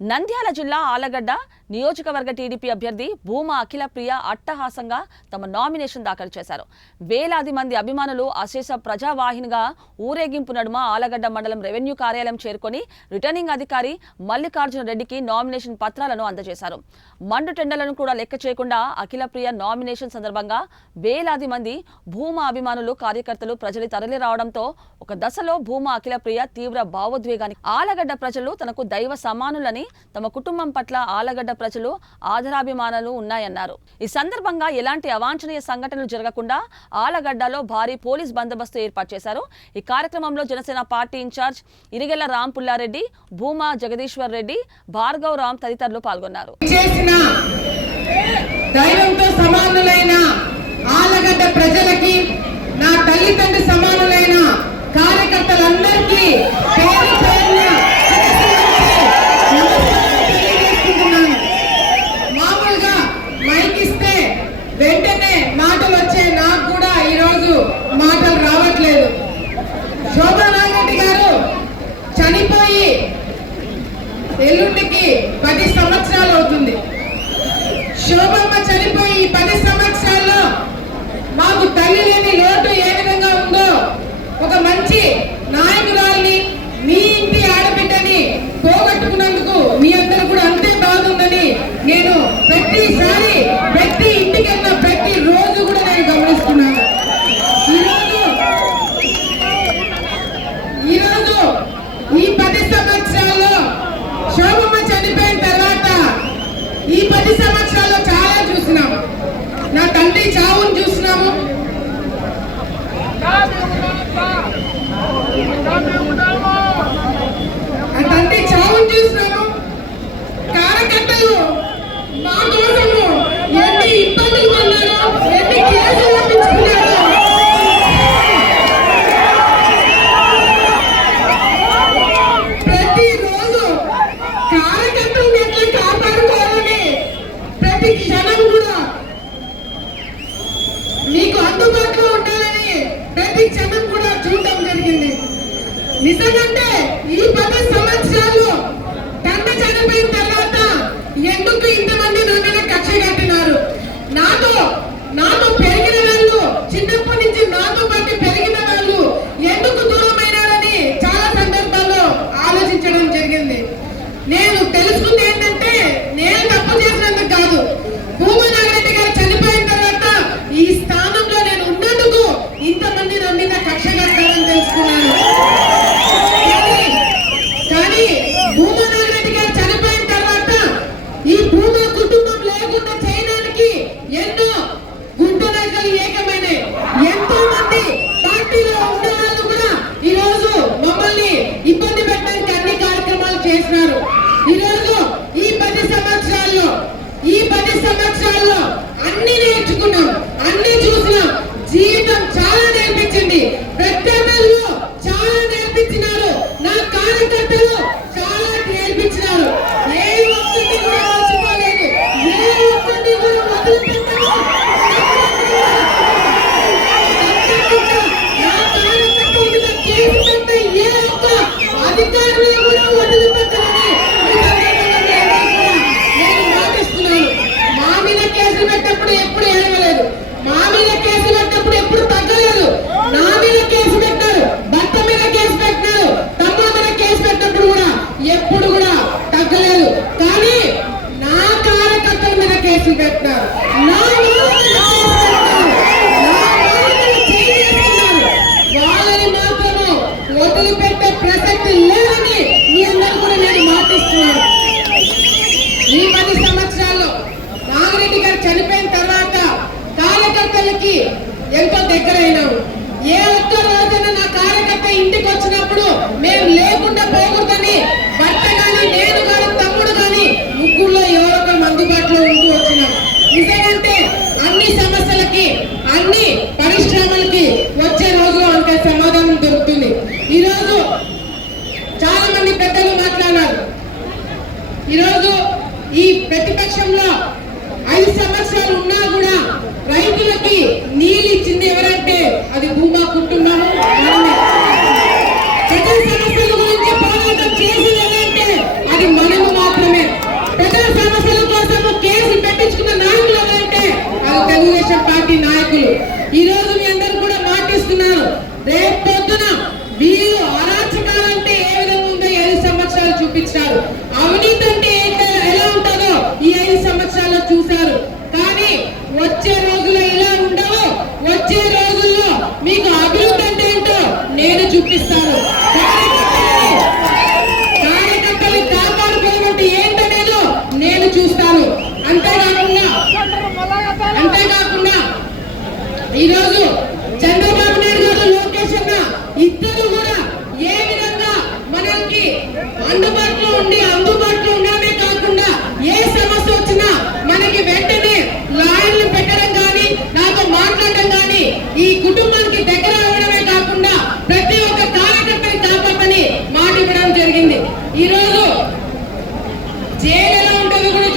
నంద్యాల జిల్లా ఆలగడ్డ నియోజకవర్గ టీడీపీ అభ్యర్థి భూమా అఖిలప్రియ అట్టహాసంగా తమ నామినేషన్ దాఖలు చేశారు. వేలాది మంది అభిమానులు అశేష ప్రజావాహినిగా ఊరేగింపు నడుమ ఆలగడ్డ మండలం రెవెన్యూ కార్యాలయం చేరుకొని రిటర్నింగ్ అధికారి మల్లికార్జున రెడ్డికి నామినేషన్ పత్రాలను అందజేశారు. మండు టెండలను కూడా లెక్క చేయకుండా అఖిలప్రియ నామినేషన్ సందర్భంగా వేలాది మంది భూమా అభిమానులు కార్యకర్తలు ప్రజలు తరలి రావడంతో ఒక దశలో భూమా అఖిలప్రియ తీవ్ర భావోద్వేగానికి ఆలగడ్డ ప్రజలు తనకు దైవ సమానులని, తమ కుటుంబం పట్ల ఆలగడ్డ ప్రజలు ఆదరాభిమానాలు ఉన్నాయన్నారు. ఈ సందర్భంగా ఎలాంటి అవాంఛనీయ సంఘటనలు జరగకుండా ఆలగడ్డలో భారీ పోలీస్ బందోబస్తు ఏర్పాటు చేశారు. ఈ కార్యక్రమంలో జనసేన పార్టీ ఇన్ఛార్జ్ ఇరిగెల రాంపుల్లారెడ్డి, భూమా జగదీశ్వర్ రెడ్డి, భార్గవ్ రామ్ తదితరులు పాల్గొన్నారు. దైవంతో సమానులైన ఆలగడ్డ ప్రజలకి, నా తల్లిదండ్రి సమానులైన కార్యకర్తలందరికీ మామూలుగా మైక్ ఇస్తే వెంటనే మాటలు వచ్చే నాకు కూడా ఈరోజు మాటలు రావట్లేదు. శోభానారెడ్డి గారు చనిపోయి ఎల్లుండికి 10 సంవత్సరాలు అవుతుంది. శోభమ్మ చనిపోయి 10 సంవత్సరాల్లో మాకు తల్లి లేని లోటు ఏ విధంగా ఉందో, ఒక మంచి నాయకురాల్ని, మీ ఇంటి ఆడబిడ్డని పోగొట్టుకున్నందుకు మీ అందరూ కూడా అంతే బాగుందని నేను ప్రతిసారి ప్రతి ఇంటికన్నా ప్రతి రోజు కూడా నేను గమనిస్తున్నాను. ఈరోజు ఈ 10 సంవత్సరాల్లో శోభమ్మ చనిపోయిన తర్వాత ఈ 10 సంవత్సరాల్లో చాలా చూసినాము. నా తండ్రి చావును చూసినాము, కార్యకర్తలు మా కోసము ఎన్ని ఇబ్బందులు పడ్డారో, ఎన్ని కేసులు తెప్పించుకున్నారో. ప్రతిరోజు కార్యకర్తలను ఎట్లా కాపాడుకోవాలని ప్రతి క్షణం కూడా మీకు అందుబాటులో ఉండాలని ప్రతి క్షణం కూడా చూడటం జరిగింది. నిజంగానే ఈ 10 సంవత్సరాలు తండ్రి చనిపోయిన తర్వాత ఎందుకు ఇంతమంది నా మీద కక్ష కట్టినారు? నాతో పెరిగిన వాళ్ళు, చిన్నప్పటి నుంచి నాతో పాటు పెరిగిన వాళ్ళు ఎందుకు దూరమైనారని చాలా సందర్భాల్లో ఆలోచించడం జరిగింది. నేను తెలుసుకుంది ఏంటంటే, నేను తప్పు చేసినందుకు కాదు, భూమనారెడ్డి గారు చనిపోయిన తర్వాత ఈ స్థానంలో నేను ఉన్నందుకు ఇంతమంది నా మీద కక్ష కట్టారని తెలుసుకున్నాను. కానీ భూమనారెడ్డి గారు చనిపోయిన తర్వాత ఈ భూమా కుటుంబం లేకుండా చేయడానికి ఎన్నో గుంటనగలు ఏకమైనాయి. ఎంతో మంది పార్టీలో ఉన్న వాళ్ళు కూడా ఈ రోజు మమ్మల్ని ఇబ్బంది పెట్టడానికి అన్ని కార్యక్రమాలు చేసినారు. ఈరోజు ఈ 10 సంవత్సరాల్లో అన్ని నేర్చుకున్నాం, అన్ని చూసినాం. జీవితం చాలా నేర్పించింది, ప్రత్యేకతలు చాలా నేర్పించినారు, నా కార్యకర్తలు చాలా నేర్పించినారు. ఏ ఒక్కటి కూడా మర్చిపోలేదు, ఏ ఒక్కటి కూడా వదిలిపెట్టలేదు. నా కార్యకర్తల మీద కేసు పెట్టే ఏ ఒక్క అధికారులు కూడా వదిలిపెట్టాలని నేను మాటిస్తున్నాను. మా మీద కేసులు పెట్టినప్పుడు ఎప్పుడు ఏడవలేదు, మా మీద కేసు పెట్టినప్పుడు ఎప్పుడు తగ్గలేదు. నా మీద కేసు పెట్టారు, భర్త మీద కేసు పెట్టారు, తమ్ముడు మీద కేసు పెట్టినప్పుడు కూడా ఎప్పుడు కూడా తగ్గలేదు. కానీ నా కార్యకర్తల మీద కేసులు పెట్టారు, నా వాళ్ళని మాత్రము వదిలిపెట్టే ప్రసక్తి లేదని మీ అందరూ కూడా నేను మాటిస్తున్నాను. ఈ 10 సంవత్సరాల్లో నాగిరెడ్డి గారు చనిపోయిన తర్వాత కార్యకర్తలకి ఎంతో దగ్గరైనాము. ఏ ఒక్క రోజున నా కార్యకర్త ఇంటికి వచ్చినప్పుడు మేము లేకుండా పోకూడదని భర్త కానీ, నేను కానీ, తమ్ముడు కానీ ముగ్గురులో ఎవరో ఒకరు అందుబాటులో ఉంటూ వచ్చినాం. నిజంటే అన్ని సమస్యలకి, అన్ని పరిశ్రమలకి వచ్చే రోజులో అంటే సమాధానం దొరుకుతుంది. ఈరోజు చాలా మంది పెద్దలు మాట్లాడారు. ఈరోజు ఈ ప్రతిపక్షంలో 5 సంవత్సరాలు ఉన్నా కూడా రైతులకి నీళ్ళు ఇచ్చింది ఎవరంటే అది భూమా కుటుంబము, మనమే. ప్రజల సమస్యల గురించి పోరాటం చేసింది ఎవరంటే అది మనము మాత్రమే. ప్రజా సమస్యల కోసం కేసులు పెట్టించుకున్న నాయకులు అంటే అది తెలుగుదేశం పార్టీ నాయకులు. ఈ రోజు మీ అందరూ కూడా మాటిస్తున్నారు, రేపు పొద్దున వీళ్ళు అరాచకాలంటే ఏ విధంగా ఉందో 5 సంవత్సరాలు చూపించారు, అవినీతి అంటే ఎలా ఉంటుందో ఈ 5 సంవత్సరాల్లో చూశారు. కానీ వచ్చే రోజుల్లో ఇలా ఉండవు. వచ్చే రోజుల్లో మీకు అభివృద్ధి అంటే ఏంటో నేను చూపిస్తాను. కార్యకర్తలు కాపాడుకోవడం ఏంటనేదో నేను చూస్తాను. అంతేకాకుండా ఈరోజు చంద్రబాబు నాయుడు గారు, లోకేష్ అన్న ఇద్దరు కూడా ఏ విధంగా మనకి అందుబాటులో ఉండడమే కాకుండా ఏ సమస్య వచ్చినా మనకి వెంటనే లాయర్లు పెట్టడం కానీ, నాతో మాట్లాడడం కానీ, ఈ కుటుంబానికి దగ్గర అవ్వడమే కాకుండా ప్రతి ఒక్క కార్యకర్తని కాపాడని మాట ఇవ్వడం జరిగింది. ఈరోజు జైలు ఎలా ఉంటుందో కూడా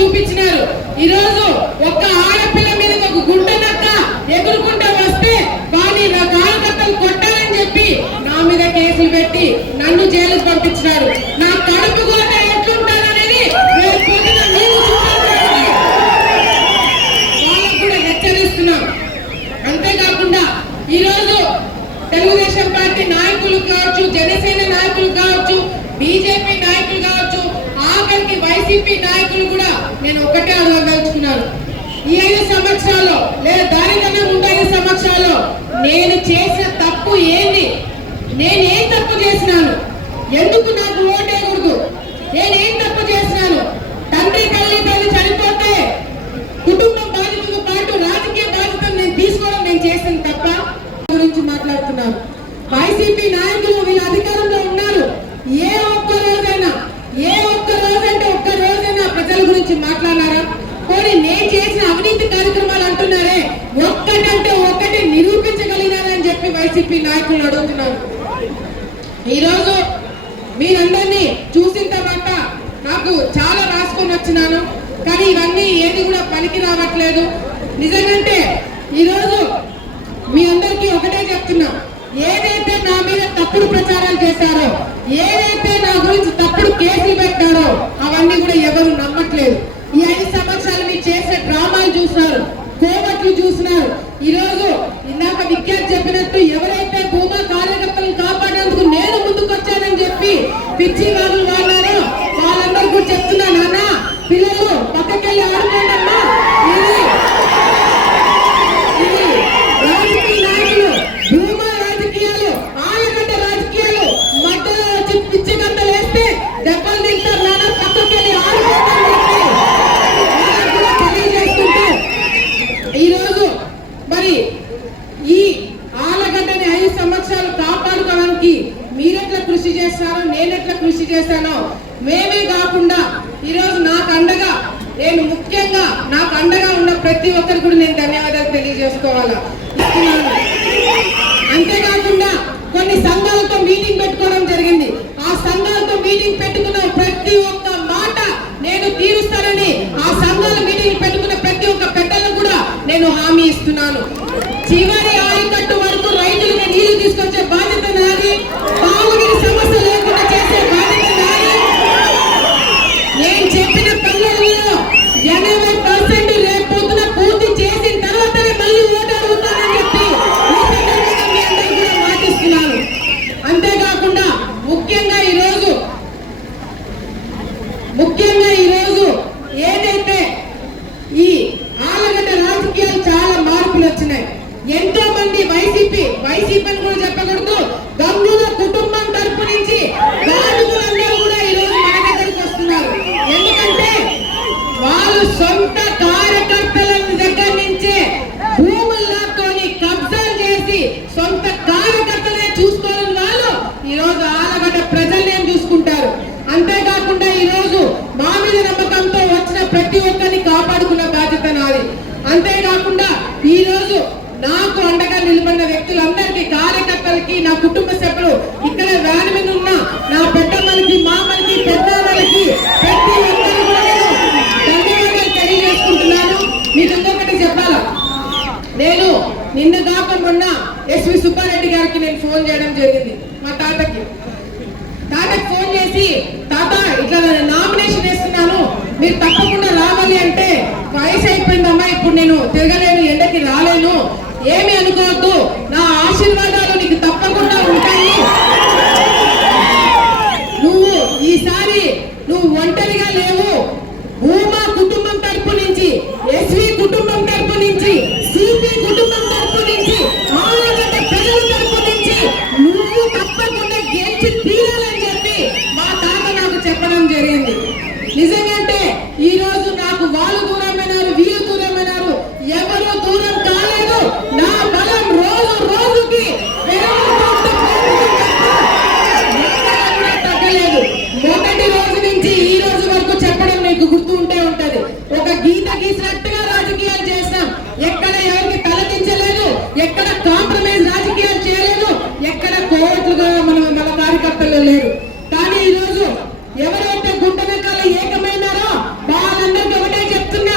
చూపించినారు. ఈరోజు ఒక్క ఆడపిల్ల మీద ఒక గుంట నక్క ఎగురుకుంటూ వస్తే కానీ నా కార్యకర్తలు కొట్టాలని చెప్పి నా మీద కేసులు పెట్టి నన్ను జైలుకు పంపించినారు. నా కడుపు కూడా ఎట్లుంటారనేది వాళ్ళకు కూడా హెచ్చరిస్తున్నాం. అంతేకాకుండా ఈరోజు తెలుగుదేశం పార్టీ నాయకులు కావచ్చు, జనసేన నాయకులు కావచ్చు, బీజేపీ నాయకులు కావచ్చు, ఆఖరికి వైసీపీ నాయకులు కూడా నేను ఒకటే అడగదలుచుకున్నాను. ఈ 5 సంవత్సరాల్లో లేదా దానికన్నా ముందు 5 సంవత్సరాల్లో నేను చేసిన తప్పు ఏంది? నేనేం తప్పు చేసినాను? ఎందుకు నాకు ఓటేయకూడదు? నేనేం తప్పు చేసినాను? తండ్రి తల్లి చనిపోతే కుటుంబం బాధ్యతతో పాటు రాజకీయ బాధ్యతను నేను తీసుకోవడం నేను చేసిన తప్ప గురించి మాట్లాడుతున్నాను. వైసీపీ నాయకులు వీళ్ళ అధికారంలో ఉన్నారు. ఏ ఒక్క రోజైనా ఒక్క రోజైనా ప్రజల గురించి మాట్లాడారా? పోనీ నేను చేసిన అవినీతి కార్యక్రమాలు అంటున్నారే, ఒక్కటంటే ఒక్కటి నిరూపించగలిగినారని చెప్పి వైసీపీ నాయకులు అడుగుతున్నారు. ఈరోజు మీరందరినీ చూసిన తర్వాత నాకు చాలా రాసుకొని వచ్చినాను, కానీ ఇవన్నీ ఏది కూడా పనికి రావట్లేదు. నిజంగానే ఈరోజు మీ అందరికీ ఒకటే చెప్తున్నా, ఏదైతే నా మీద తప్పుడు ప్రచారాలు చేశారో, ఏదైతే నా గురించి తప్పుడు కేసులు పెట్టారో అవన్నీ కూడా ఎవరు నమ్మట్లేదు. ఈ 5 సంవత్సరాలు మీరు చేసే డ్రామాలు చూస్తున్నారు, కోమట్లు చూస్తున్నారు. ఈరోజు ఇందాక విఖ్యాత్ చెప్పినట్టు ఎవరైతే భూమా కార్యకర్తలను కాపాడేందుకు నేను ముందుకు వచ్చానని చెప్పి పిచ్చి వాళ్ళు వాడారో వాళ్ళందరూ కూడా చెప్తున్నా, నాన్న పిల్లలు పక్కకెళ్ళి ఆడుకోండమ్మా. రాజకీయ నాయకులు భూమా రాజకీయాలు, ఆలగడ్డ రాజకీయాలు మధ్యలో వచ్చి పిచ్చి గంటలు వేస్తే దెబ్బలు తింటారు, నాన్న పక్కకెళ్ళి ఆడుకోండి తెలియజేస్తుంటే ఈరోజు మరి ఈ ఆలగడ్డని 5 సంవత్సరాలు కాపాడుకోవడానికి మీరెట్లా కృషి చేస్తారో, నేనెట్లా కృషి చేశానో, మేమే కాకుండా ఈరోజు నాకు అండగా ఉన్న ప్రతి ఒక్కరికి కూడా నేను ధన్యవాదాలు తెలియజేసుకోవాలా. అంతేకాకుండా కొన్ని సంఘాలతో మీటింగ్ పెట్టుకోవడం జరిగింది. ఆ సంఘాలతో మీటింగ్ పెట్టుకున్న ప్రతి ఒక్క మాట నేను తీరుస్తానని ఆ సంఘాల మీటింగ్ పెట్టుకున్న ప్రతి ఒక్క పెట్టలను కూడా నేను హామీ ఇస్తున్నాను. చివరి ఆయకట్టు వరకు రైతులకు నీళ్లు తీసుకొచ్చే బాధ్యత నాది. తాగునీటి సమస్య లేకుండా చేసే బాధ్యత నాది. నేను చెప్పిన పనులలో 80% రేపు పొద్దున పూర్తి చేసిన తర్వాతనే మళ్ళీ ఓటు అడుగుతానని చెప్పి మీ అందరూ కూడా మాటిస్తున్నాను. అంతేకాకుండా ముఖ్యంగా ఈరోజు ఏదైతే ఈ ఆలగడ్డ రాజకీయాలు చాలా మార్పులు వచ్చినాయి. ఎంతో మంది వైసీపీ అని కూడా చెప్పకూడదు, గంగుల కుటుంబం తరపు నుంచి బాధితులందరూ కూడా ఈరోజు మన దగ్గరికి వస్తున్నారు. ఎందుకంటే వాళ్ళు సొంత కార్యకర్తల దగ్గర నుంచే భూముల్లాక్కొని కబ్జాలు చేసి సొంత కార్యకర్తలే చూసుకోవాలని వాళ్ళు ఈరోజు ఆలగడ్డ ప్రజల్ని చూసుకుంటారు. అంతేకాకుండా ఈరోజు మా మీద నమ్మకంతో వచ్చిన ప్రతి ఒక్కరిని కాపాడుకున్న బాధ్యత నాది. అంతేకాకుండా ఈరోజు నాకు అండగా నిలబడిన వ్యక్తులందరికీ, కార్యకర్తలకి, నా కుటుంబ సభ్యులు, ఇక్కడ వ్యాన్ మీద ఉన్న నా పెద్దమ్మలకి, మామలకి, పెద్దమ్మలకి ప్రతి ఒక్కరు కూడా ధన్యవాదాలు తెలియజేసుకుంటున్నాను. మీకు ఇంకొకటి చెప్పాలా, నేను నిన్న దాకా మొన్న ఎస్వి సుబ్బారెడ్డి గారికి నేను ఫోన్ చేయడం జరిగింది. మా తాతకి ఫోన్ చేసి, తాత మీరు తప్పకుండా రావాలి అంటే వయసు అయిపోయిందమ్మా, ఇప్పుడు నేను తిరగలేను, ఎండకి రాలేను, ఏమి అనుకోవద్దు, నా ఆశీర్వాదాలు నీకు తప్పకుండా ఉంటాయి. నువ్వు ఈసారి నువ్వు ఒంటరిగా లేవు. భూమా కుటుంబం తరపు నుంచి, ఎస్వి కుటుంబం తరపు నుంచి, సిపి కుటుంబం తరపు నుంచి, ఆలగడ్డ ప్రజల తరపు నుంచి నువ్వు తప్పకుండా గెలిచి తీరాలని చెప్పి మా తాత నాకు చెప్పడం జరిగింది. నిజంగాంటే ఈ రోజు నాకు వాళ్ళు దూరమైనారు, వీళ్ళు దూరమైనారు, ఎవరు దూరం కాలేదు. నా బలం రోజు రోజుకి తగ్గలేదు. మొదటి రోజు నుంచి ఈ రోజు వరకు చెప్పడం మీకు గుర్తు ఉంటే ఉంటది. ఒక గీత గీసినట్టు